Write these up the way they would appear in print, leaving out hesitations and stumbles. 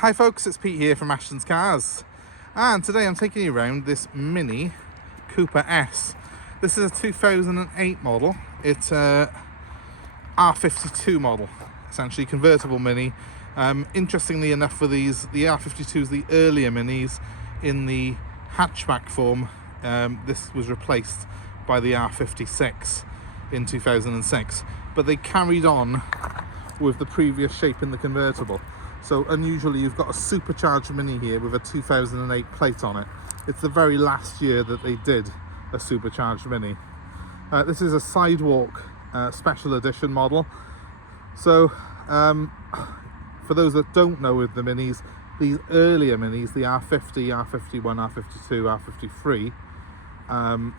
Hi folks, it's Pete here from Ashton's Cars, and today I'm taking you around this Mini Cooper S. This is a 2008 model. It's a R52 model, essentially convertible Mini. Interestingly enough for these, the R52s, the earlier Minis in the hatchback form, this was replaced by the R56 in 2006, but they carried on with the previous shape in the convertible. So unusually you've got a supercharged Mini here with a 2008 plate on it. It's the very last year that they did a supercharged Mini. This is a Sidewalk special edition model. So for those that don't know with the Minis, these earlier Minis, the R50, R51, R52, R53,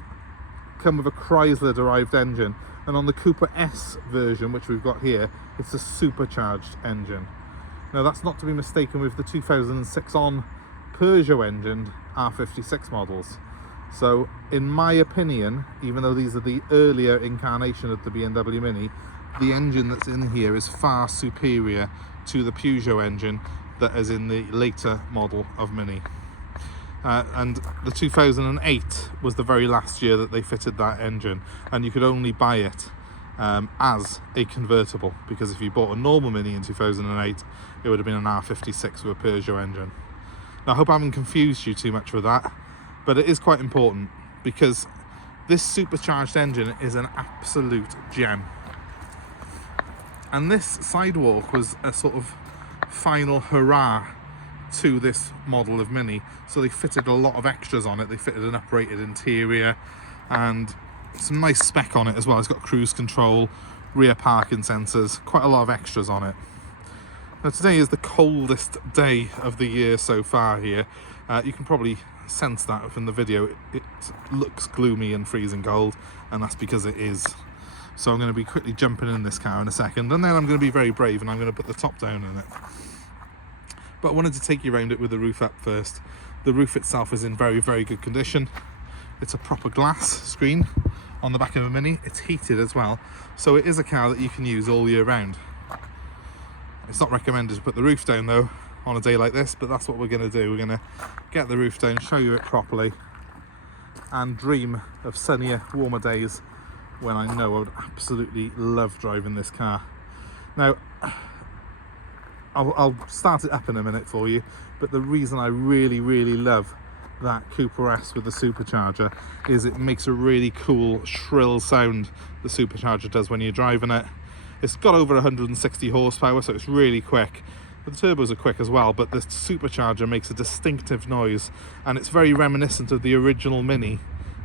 come with a Chrysler derived engine, and on the Cooper S version, which we've got here, it's a supercharged engine. Now that's not to be mistaken with the 2006 on Peugeot engined R56 models. So in my opinion, even though these are the earlier incarnation of the BMW Mini, the engine that's in here is far superior to the Peugeot engine that is in the later model of Mini. And the 2008 was the very last year that they fitted that engine, and you could only buy it as a convertible, because if you bought a normal Mini in 2008, it would have been an R56 with a Peugeot engine. Now I hope I haven't confused you too much with that, but it is quite important because this supercharged engine is an absolute gem. And this Sidewalk was a sort of final hurrah to this model of Mini. So they fitted a lot of extras on it. They fitted an uprated interior and some nice spec on it as well. It's got cruise control, rear parking sensors, quite a lot of extras on it. Now today is the coldest day of the year so far here. You can probably sense that from the video. It looks gloomy and freezing cold, and that's because it is. So I'm going to be quickly jumping in this car in a second, and then I'm going to be very brave and I'm going to put the top down in it. But I wanted to take you around it with the roof up first. The roof itself is in very, very good condition. It's a proper glass screen on the back of a Mini. It's heated as well, so it is a car that you can use all year round. It's not recommended to put the roof down though on a day like this, but that's what we're going to do. We're going to get the roof down, show you it properly, and dream of sunnier, warmer days when I know I would absolutely love driving this car. Now I'll start it up in a minute for you, but the reason I really love that Cooper S with the supercharger is it makes a really cool shrill sound. The supercharger does when you're driving it. It's got over 160 horsepower, so it's really quick. The turbos are quick as well, but the supercharger makes a distinctive noise, and it's very reminiscent of the original Mini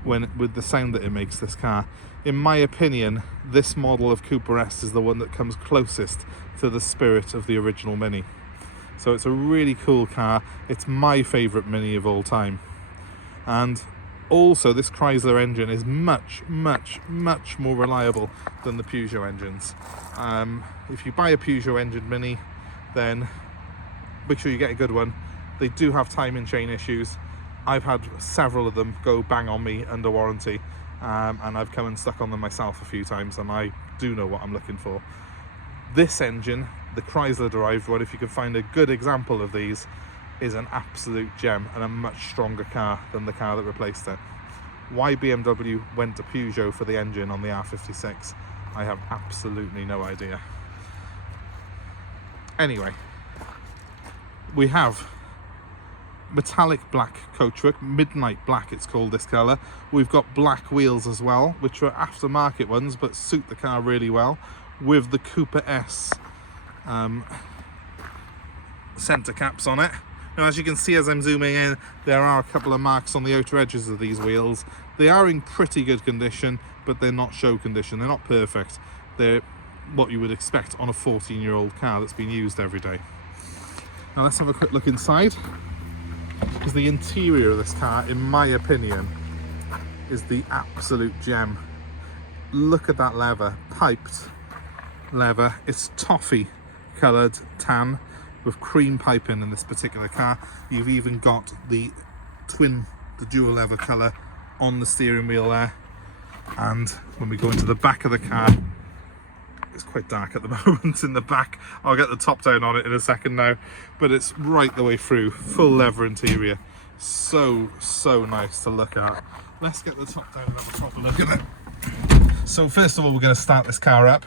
with the sound that it makes, this car. In my opinion, this model of Cooper S is the one that comes closest to the spirit of the original Mini. So it's a really cool car. It's my favourite Mini of all time. And also this Chrysler engine is much more reliable than the Peugeot engines. If you buy a Peugeot engine Mini, then make sure you get a good one. They do have timing chain issues. I've had several of them go bang on me under warranty, and I've come and stuck on them myself a few times, and I do know what I'm looking for. This engine, the Chrysler derived one, if you can find a good example of these, is an absolute gem and a much stronger car than the car that replaced it. Why BMW went to Peugeot for the engine on the R56, I have absolutely no idea. Anyway, we have metallic black coachwork, midnight black it's called, this colour. We've got black wheels as well, which are aftermarket ones but suit the car really well, with the Cooper S centre caps on it. Now as you can see as I'm zooming in, there are a couple of marks on the outer edges of these wheels. They are in pretty good condition, but they're not show condition. They're not perfect. They're what you would expect on a 14-year-old car that's been used every day. Now let's have a quick look inside, because the interior of this car, in my opinion, is the absolute gem. Look at that leather, piped leather. It's toffee coloured tan with cream piping in this particular car. You've even got the dual leather colour on the steering wheel there. And when we go into the back of the car, It's quite dark at the moment in the back. I'll get the top down on it in a second now, but it's right the way through, full leather interior. So nice to look at. Let's get the top down and have a proper look at it. So first of all, we're going to start this car up.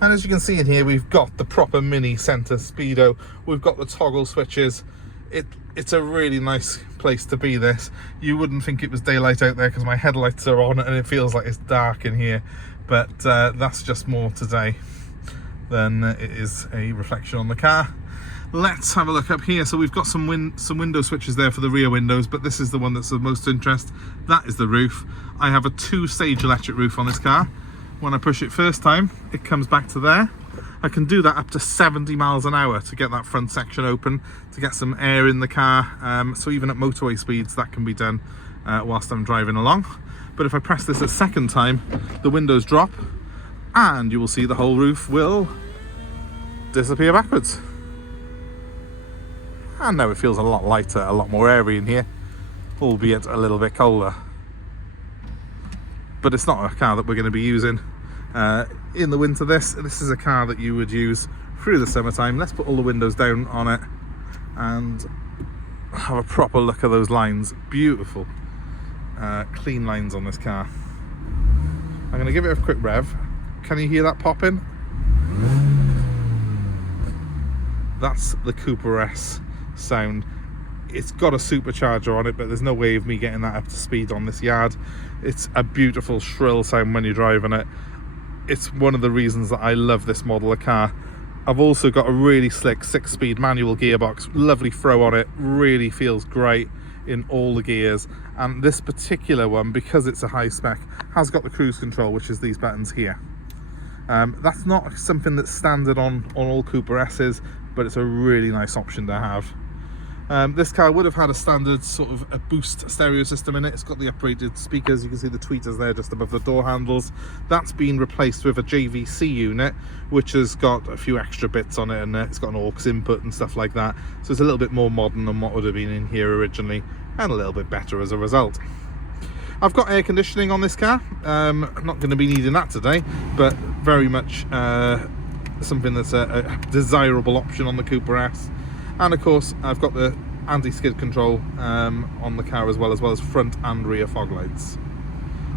And as you can see in here, we've got the proper mini center speedo. We've got the toggle switches. It's a really nice place to be, this. You wouldn't think it was daylight out there because my headlights are on and it feels like it's dark in here. But that's just more today than it is a reflection on the car. Let's have a look up here. So we've got some window switches there for the rear windows, but this is the one that's of most interest. That is the roof. I have a 2-stage electric roof on this car. When I push it first time, it comes back to there. I can do that up to 70 miles an hour to get that front section open, to get some air in the car. So even at motorway speeds, that can be done whilst I'm driving along. But if I press this a second time, the windows drop and you will see the whole roof will disappear backwards. And now it feels a lot lighter, a lot more airy in here, albeit a little bit colder. But it's not a car that we're going to be using in the winter. This is a car that you would use through the summertime. Let's put all the windows down on it and have a proper look at those lines. Beautiful clean lines on this car. I'm going to give it a quick rev. Can you hear that popping? That's the Cooper S sound. It's got a supercharger on it, but there's no way of me getting that up to speed on this yard. It's a beautiful shrill sound when you're driving it. It's one of the reasons that I love this model of car. I've also got a really slick 6-speed manual gearbox, lovely throw on it, really feels great in all the gears. And this particular one, because it's a high spec, has got the cruise control, which is these buttons here. That's not something that's standard on all Cooper S's, but it's a really nice option to have. This car would have had a standard sort of a boost stereo system in it. It's got the uprated speakers. You can see the tweeters there just above the door handles. That's been replaced with a JVC unit, which has got a few extra bits on it, and it's got an aux input and stuff like that. So it's a little bit more modern than what would have been in here originally, and a little bit better as a result. I've got air conditioning on this car. I'm not going to be needing that today, but very much something that's a desirable option on the Cooper S. And of course, I've got the anti-skid control on the car as well as front and rear fog lights.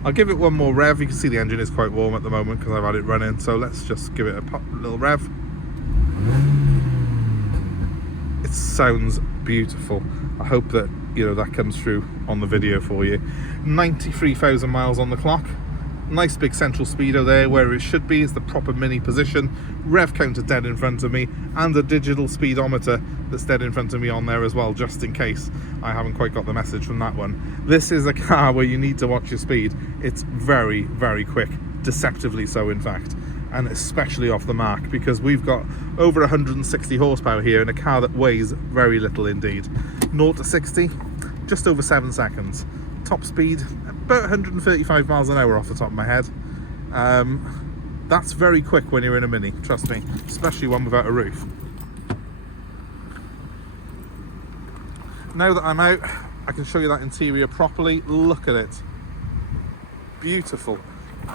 I'll give it one more rev. You can see the engine is quite warm at the moment because I've had it running, so let's just give it a little rev. It sounds beautiful. I hope that that comes through on the video for you. 93,000 miles on the clock. Nice big central speedo there where it should be. Is the proper mini position. Rev counter dead in front of me, and a digital speedometer that's dead in front of me on there as well, just in case I haven't quite got the message from that one. This is a car where you need to watch your speed. It's very, very quick, deceptively so in fact, and especially off the mark, because we've got over 160 horsepower here in a car that weighs very little indeed. 0 to 60, just over 7 seconds. Top speed, about 135 miles an hour off the top of my head. That's very quick when you're in a Mini, trust me, especially one without a roof. Now that I'm out, I can show you that interior properly. Look at it. Beautiful,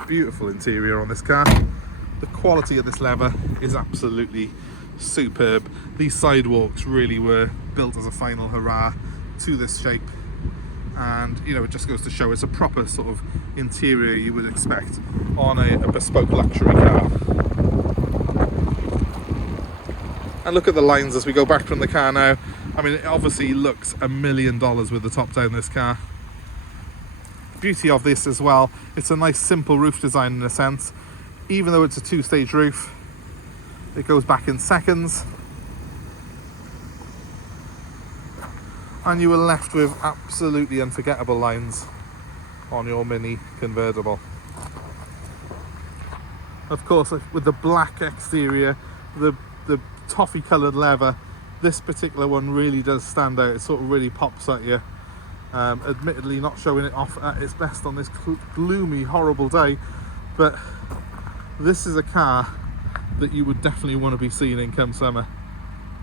beautiful interior on this car. The quality of this leather is absolutely superb. These sidewalks really were built as a final hurrah to this shape. And it just goes to show it's a proper sort of interior you would expect on a bespoke luxury car. And look at the lines as we go back from the car now. I mean, it obviously looks $1 million with the top down this car. Beauty of this as well, it's a nice simple roof design in a sense. Even though it's a 2-stage roof, it goes back in seconds. And you are left with absolutely unforgettable lines on your Mini convertible. Of course, with the black exterior, the toffee coloured leather, this particular one really does stand out. It sort of really pops at you. Admittedly not showing it off at its best on this gloomy, horrible day, but this is a car that you would definitely want to be seeing in come summer.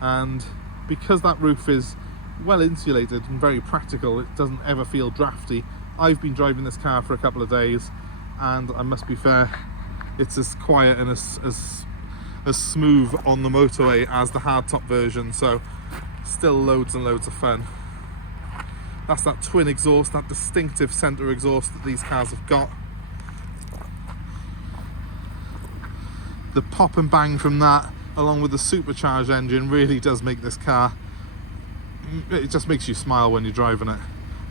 And because that roof is well insulated and very practical, it doesn't ever feel drafty. I've been driving this car for a couple of days and I must be fair, it's as quiet and as smooth on the motorway as the hardtop version, so still loads and loads of fun. That's that twin exhaust, that distinctive centre exhaust that these cars have got. The pop and bang from that, along with the supercharged engine, really does make this car, it just makes you smile when you're driving it.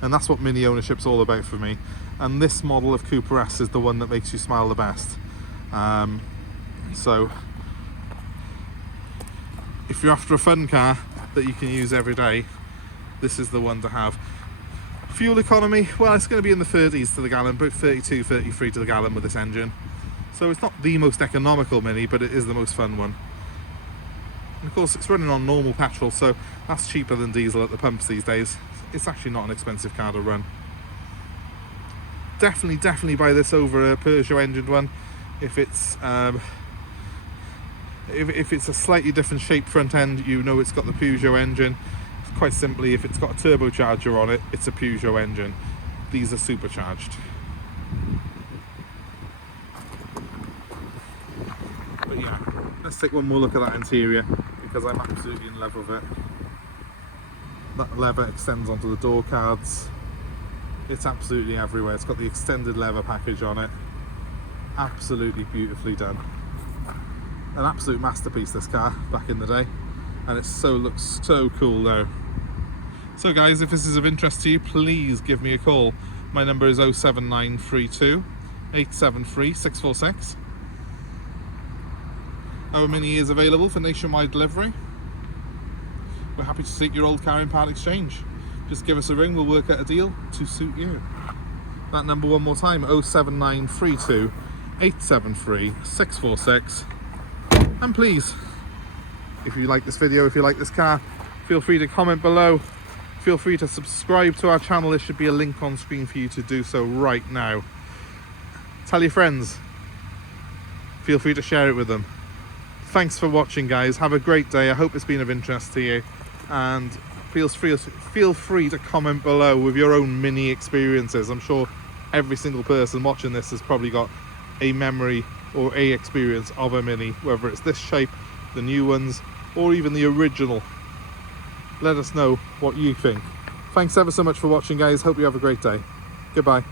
And that's what mini ownership's all about for me. And this model of Cooper S is the one that makes you smile the best. So if you're after a fun car that you can use every day, this is the one to have. Fuel economy, well, it's going to be in the 30s to the gallon, about 32, 33 to the gallon with this engine. So it's not the most economical Mini, but it is the most fun one. And of course, it's running on normal petrol, so that's cheaper than diesel at the pumps these days. It's actually not an expensive car to run. Definitely buy this over a Peugeot engined one. If it's a slightly different shaped front end, you know it's got the Peugeot engine. Quite simply, if it's got a turbocharger on it, it's a Peugeot engine. These are supercharged. But yeah, let's take one more look at that interior, because I'm absolutely in love with it. That leather extends onto the door cards. It's absolutely everywhere. It's got the extended leather package on it. Absolutely beautifully done. An absolute masterpiece, this car, back in the day. And it looks so cool now. So guys, if this is of interest to you, please give me a call. My number is 07932 873 646. Our Mini is available for nationwide delivery. We're happy to take your old car in part exchange. Just give us a ring, we'll work out a deal to suit you. That number one more time, 07932 873 646. And please, if you like this video, if you like this car, feel free to comment below. Feel free to subscribe to our channel. There should be a link on screen for you to do so right now. Tell your friends. Feel free to share it with them. Thanks for watching, guys. Have a great day. I hope it's been of interest to you. And feel free to comment below with your own Mini experiences. I'm sure every single person watching this has probably got a memory or a experience of a Mini, whether it's this shape, the new ones, or even the original. Let us know what you think. Thanks ever so much for watching, guys. Hope you have a great day. Goodbye.